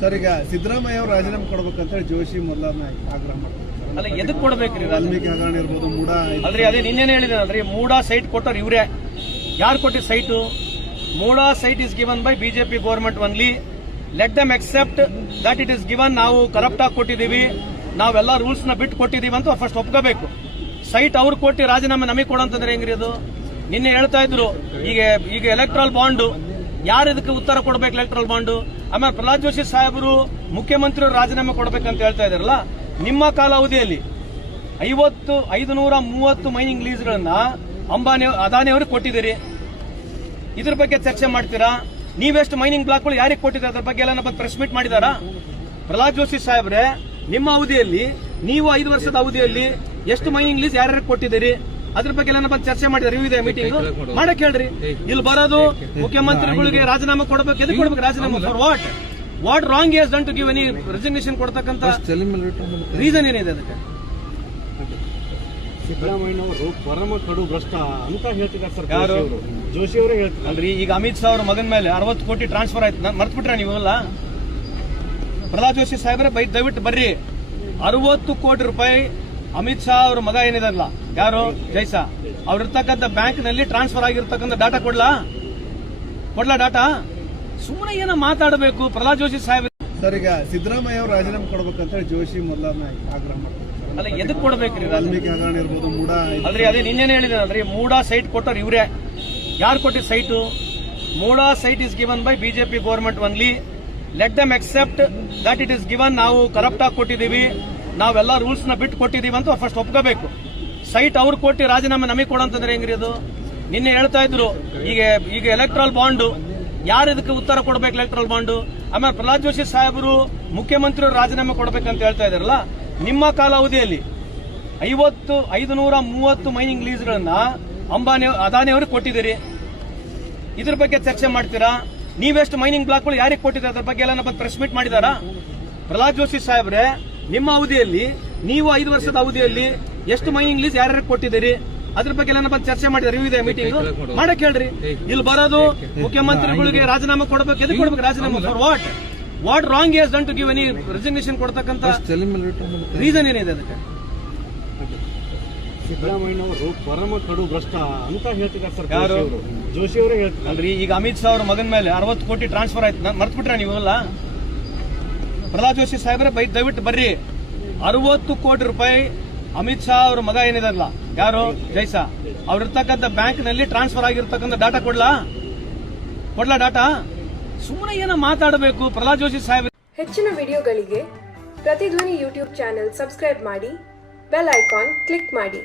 Sir ಈಗ ಸಿದ್ದರಾಮಯ್ಯ ಅವರು ರಾಜೀನಾಮೆ ಕೊಡ್ಬೇಕಂತ ಹೇಳಿ ಜೋಶಿ ಮೊದಲನ್ನ ಆಗ್ರಹ ಮಾಡ್ತಾರೆ. ಅಲ್ಲ ಎದಕ್ ಕೊಡ್ಬೇಕ್ರಿ ವಾಲ್ಮೀಕಿ ಹಗರಣ ಇರ್ಬೋದು ಮೂಡ ಅಲ್ರಿ ಅದೇ ನಿನ್ನೇನು ಹೇಳಿದ್ರಿ ಮೂಡಾ ಸೈಟ್ ಕೊಟ್ಟವ್ರು ಇವರೇ. ಯಾರು ಕೊಟ್ಟಿದ್ site? MUDA site is given by BJP government only let them accept that it is given ನಾವು ಕರಪ್ಟ್ ಆಗಿ ಕೊಟ್ಟಿದೀವಿ ನಾವೆಲ್ಲ ರೂಲ್ಸ್ನ ಬಿಟ್ಟು ಕೊಟ್ಟಿದ್ದೀವಿ ಅಂತ ಫಸ್ಟ್ ಒಪ್ಕೋಬೇಕು. ಸೈಟ್ ಅವ್ರು ಕೊಟ್ಟು ರಾಜೀನಾಮೆ ನಮಗೆ ಕೊಡಂತಂದ್ರೆ ಹೆಂಗ್ರಿ ಅದು? ನಿನ್ನೆ ಹೇಳ್ತಾ ಇದ್ರು ಈಗ ಈಗ ಎಲೆಕ್ಟ್ರಲ್ ಬಾಂಡ್ ಯಾರು ಇದಕ್ಕೆ ಉತ್ತರ ಕೊಡ್ಬೇಕು ಎಲೆಕ್ಟ್ರಲ್ ಬಾಂಡ್ ಆಮೇಲೆ ಪ್ರಹ್ಲಾದ್ ಜೋಶಿ ಸಾಹೇಬರು ಮುಖ್ಯಮಂತ್ರಿ ರಾಜೀನಾಮೆ ಕೊಡಬೇಕಂತ ಹೇಳ್ತಾ ಇದಾರಲ್ಲ ನಿಮ್ಮ ಕಾಲಾವಧಿಯಲ್ಲಿ ಐವತ್ತು ಐದು ನೂರ ಮೂವತ್ತು ಮೈನಿಂಗ್ ಲೀಸ್ಗಳನ್ನ ಅಂಬಾನಿ ಅದಾನಿ ಅವ್ರಿಗೆ ಕೊಟ್ಟಿದ್ದೀರಿ. ಇದ್ರ ಬಗ್ಗೆ ಚರ್ಚೆ ಮಾಡ್ತೀರಾ? ನೀವೆಷ್ಟು ಮೈನಿಂಗ್ ಬ್ಲಾಕ್ಗಳು ಯಾರಿಗೆ ಕೊಟ್ಟಿದ್ದಾರೆ? ಅದ್ರ ಬಗ್ಗೆ ಎಲ್ಲ ಪ್ರೆಸ್ ಮೀಟ್ ಮಾಡಿದಾರಾ? ಪ್ರಹ್ಲಾದ್ ಜೋಶಿ ಸಾಹೇಬ್ರೆ, ನಿಮ್ಮ ಅವಧಿಯಲ್ಲಿ, ನೀವು ಐದು ವರ್ಷದ ಅವಧಿಯಲ್ಲಿ ಎಷ್ಟು ಮೈನಿಂಗ್ ಲೀಸ್ ಯಾರ್ಯಾರಿಗೆ ಕೊಟ್ಟಿದ್ದೀರಿ? ಅದ್ರ ಬಗ್ಗೆ ಎಲ್ಲ ಚರ್ಚೆ ರಿವ್ಯೂ ಇದೆ ಮೀಟಿಂಗ್ ಮಾಡಕ್ ಹೇಳ್ರಿ. ಇಲ್ಲಿ ಬರೋದು ಮುಖ್ಯಮಂತ್ರಿಗಳಿಗೆ ರಾಜೀನಾಮೆ ಕೊಡಬೇಕು. ಎದಕ್ಕೆ ಕೊಡ್ಬೇಕು ರಾಜೀನಾಮೆ? For what what wrong is done to give any resignation ಕೊಡ್ತಕ್ಕಂತ reason ಏನಿದೆ ಅದಕ್ಕೆ? ಸಿದ್ದರಾಮಯ್ಯನವರು ಪರಮ ಕಡು ಭ್ರಷ್ಟ ಅಂತ ಹೇಳ್ತಿದ್ದಾರೆ ಸರ್ ಯಾರು? ಜೋಶಿ ಅವರು. ಜೋಶಿ ಅವರೇ ಹೇಳ್ತಾರೆ ಅಲ್ರಿ ಈಗ ಅಮಿತ್ ಶಾ ಅವ್ರ ಮಗನ ಮೇಲೆ ಅರವತ್ತು ಕೋಟಿ ಟ್ರಾನ್ಸ್ಫರ್ ಆಯ್ತು. ನಾನು ಮರ್ತ್ಬಿಟ್ರೆ ನೀವೆಲ್ಲ? ಪ್ರಹ್ಲಾದ್ ಜೋಶಿ ಸಾಹೇಬ್ರೆ ಬೈ ದಯವಿಟ್ಟು ಬರ್ರಿ. ಅರವತ್ತು ಕೋಟಿ ರೂಪಾಯಿ ಅಮಿತ್ ಶಾ ಅವ್ರ ಮಗ ಏನಿದಾರಲ್ಲ ಯಾರು? ಜೈಸ. ಅವ್ರಿರ್ತಕ್ಕಂಥ ಬ್ಯಾಂಕ್ನಲ್ಲಿ ಟ್ರಾನ್ಸ್ಫರ್ ಆಗಿರ್ತಕ್ಕಂಥ ಡಾಟಾ ಕೊಡ್ಲಾ? ಕೊಡ್ಲಾ ಡಾಟಾ? ಸುಮ್ಮನೆ ಏನೋ ಮಾತಾಡಬೇಕು. ಪ್ರಹ್ಲಾದ್ ಜೋಶಿ ಸಾಹೇಬ್ ಸರ್ ಈಗ ಸಿದ್ದರಾಮಯ್ಯ ಅವರು ರಾಜೀನಾಮೆ ಕೊಡ್ಬೇಕಂತ ಹೇಳಿ ಜೋಶಿ ಮೊದಲನ್ನ ಆಗ್ರಹ ಮಾಡ್ತಾರೆ. ಅಲ್ಲ ಎದಕ್ ಕೊಡ್ಬೇಕ್ರಿ ವಾಲ್ಮೀಕಿ ಹಗರಣ ಇರ್ಬೋದು ಮೂಡ ಅಲ್ರಿ ಅದೇ ನಿನ್ನೆ ಹೇಳಿದೆ ಅಂದ್ರೆ ಮೂಡಾ ಸೈಟ್ ಕೊಟ್ಟವ್ರು ಇವ್ರೆ. ಯಾರು ಕೊಟ್ಟಿದ್ site? MUDA site is given by BJP government only let them accept that it is given ನಾವು ಕರಪ್ಟ್ ಆಗಿ ಕೊಟ್ಟಿದ್ದೀವಿ. ನಾವೆಲ್ಲ ರೂಲ್ಸ್ನ ಬಿಟ್ಟು ಕೊಟ್ಟಿದ್ದೀವಿ ಅಂತ ಫಸ್ಟ್ ಒಪ್ಕೋಬೇಕು. ಸೈಟ್ ಅವ್ರು ಕೊಟ್ಟು ರಾಜೀನಾಮೆ ನಮಗೆ ಕೊಡಂತಂದ್ರೆ ಹೆಂಗ್ರಿ ಅದು? ನಿನ್ನೆ ಹೇಳ್ತಾ ಇದ್ರು ಈಗ ಈಗ ಎಲೆಕ್ಟ್ರಲ್ ಬಾಂಡ್ ಯಾರು ಇದಕ್ಕೆ ಉತ್ತರ ಕೊಡ್ಬೇಕು ಎಲೆಕ್ಟ್ರಲ್ ಬಾಂಡ್ ಆಮೇಲೆ ಪ್ರಹ್ಲಾದ್ ಜೋಶಿ ಸಾಹೇಬರು ಮುಖ್ಯಮಂತ್ರಿ ರಾಜೀನಾಮೆ ಕೊಡ್ಬೇಕಂತ ಹೇಳ್ತಾ ಇದಾರಲ್ಲ ನಿಮ್ಮ ಕಾಲಾವಧಿಯಲ್ಲಿ ಐವತ್ತು ಐದು ನೂರ ಮೂವತ್ತು ಮೈನಿಂಗ್ ಲೀಸ್ಗಳನ್ನ ಅಂಬಾನಿ, ಅದಾನಿ ಅವ್ರಿಗೆ ಕೊಟ್ಟಿದ್ದೀರಿ. ಇದ್ರ ಬಗ್ಗೆ ಚರ್ಚೆ ಮಾಡ್ತೀರಾ? ನೀವೆಷ್ಟು ಮೈನಿಂಗ್ ಬ್ಲಾಕ್ಗಳು ಯಾರಿಗೆ ಕೊಟ್ಟಿದ್ದಾರೆ? ಅದ್ರ ಬಗ್ಗೆ ಎಲ್ಲ ಪ್ರೆಸ್ ಮೀಟ್ ಮಾಡಿದಾರಾ? ಪ್ರಹ್ಲಾದ್ ಜೋಶಿ ಸಾಹೇಬ್ರೆ, ನಿಮ್ಮ ಅವಧಿಯಲ್ಲಿ, ನೀವು ಐದು ವರ್ಷದ ಅವಧಿಯಲ್ಲಿ ಎಷ್ಟು ಮೈನಿಂಗ್ ಲೀಸ್ ಯಾರ್ಯಾರಿಗೆ ಕೊಟ್ಟಿದ್ದೀರಿ? ಅದ್ರ ಬಗ್ಗೆ ಎಲ್ಲ ಬಂದು ಚರ್ಚೆ ಮಾಡಿದಾರೆ ಇದೆ ಮೀಟಿಂಗ್ ಮಾಡಕ್ ಹೇಳ್ರಿ. ಇಲ್ಲಿ ಬರೋದು ಮುಖ್ಯಮಂತ್ರಿಗಳಿಗೆ ರಾಜೀನಾಮೆ ಕೊಡಬೇಕು. ಎದಕ್ಕೆ ಕೊಡ್ಬೇಕು ರಾಜೀನಾಮೆ? For what what wrong is done to give any resignation ಕೊಡ್ತಕ್ಕಂತ reason ಏನಿದೆ ಅದಕ್ಕೆ? ಸಿದ್ದರಾಮಯ್ಯನವರು ಪರಮ ಕಡು ಭ್ರಷ್ಟ ಅಂತ ಹೇಳ್ತಿದ್ದಾರೆ ಸರ್ ಯಾರು? ಜೋಶಿ ಅವರು. ಜೋಶಿ ಅವರೇ ಹೇಳ್ತಾರೆ ಅಲ್ರಿ ಈಗ ಅಮಿತ್ ಶಾ ಅವ್ರ ಮಗನ ಮೇಲೆ ಅರವತ್ತು ಕೋಟಿ ಟ್ರಾನ್ಸ್ಫರ್ ಆಯ್ತು. ನಾನು ಮರ್ತ್ಬಿಟ್ರೆ ನೀವೆಲ್ಲ ಪ್ರಹ್ಲಾದ್ ಜೋಶಿ ಸಾಹೇಬ್ರೆ ಬೈ ದಯವಿಟ್ಟು ಬರ್ರಿ. ಅರವತ್ತು ಕೋಟಿ ರೂಪಾಯಿ ಅಮಿತ್ ಶಾ ಅವ್ರ ಮಗ ಏನಿದಲ್ಲ? ಯಾರು? ಜೈಸಾ. ಅವ್ರ ಇರ್ತಕ್ಕಂಥ ಬ್ಯಾಂಕ್ನಲ್ಲಿ ಟ್ರಾನ್ಸ್ಫರ್ ಆಗಿರ್ತಕ್ಕಂಥ ಡಾಟಾ ಕೊಡ್ಲಾ? ಕೊಡ್ಲಾ ಡಾಟಾ? ಸುಮ್ಮನೆ ಏನೋ ಮಾತಾಡಬೇಕು. ಪ್ರಹ್ಲಾದ್ ಜೋಶಿ ಸಾಹೇಬ್ ಹೆಚ್ಚಿನ ವಿಡಿಯೋಗಳಿಗೆ ಪ್ರತಿಧ್ವನಿ ಯೂಟ್ಯೂಬ್ ಚಾನೆಲ್ ಸಬ್ಸ್ಕ್ರೈಬ್ ಮಾಡಿ, ಬೆಲ್ ಐಕಾನ್ ಕ್ಲಿಕ್ ಮಾಡಿ.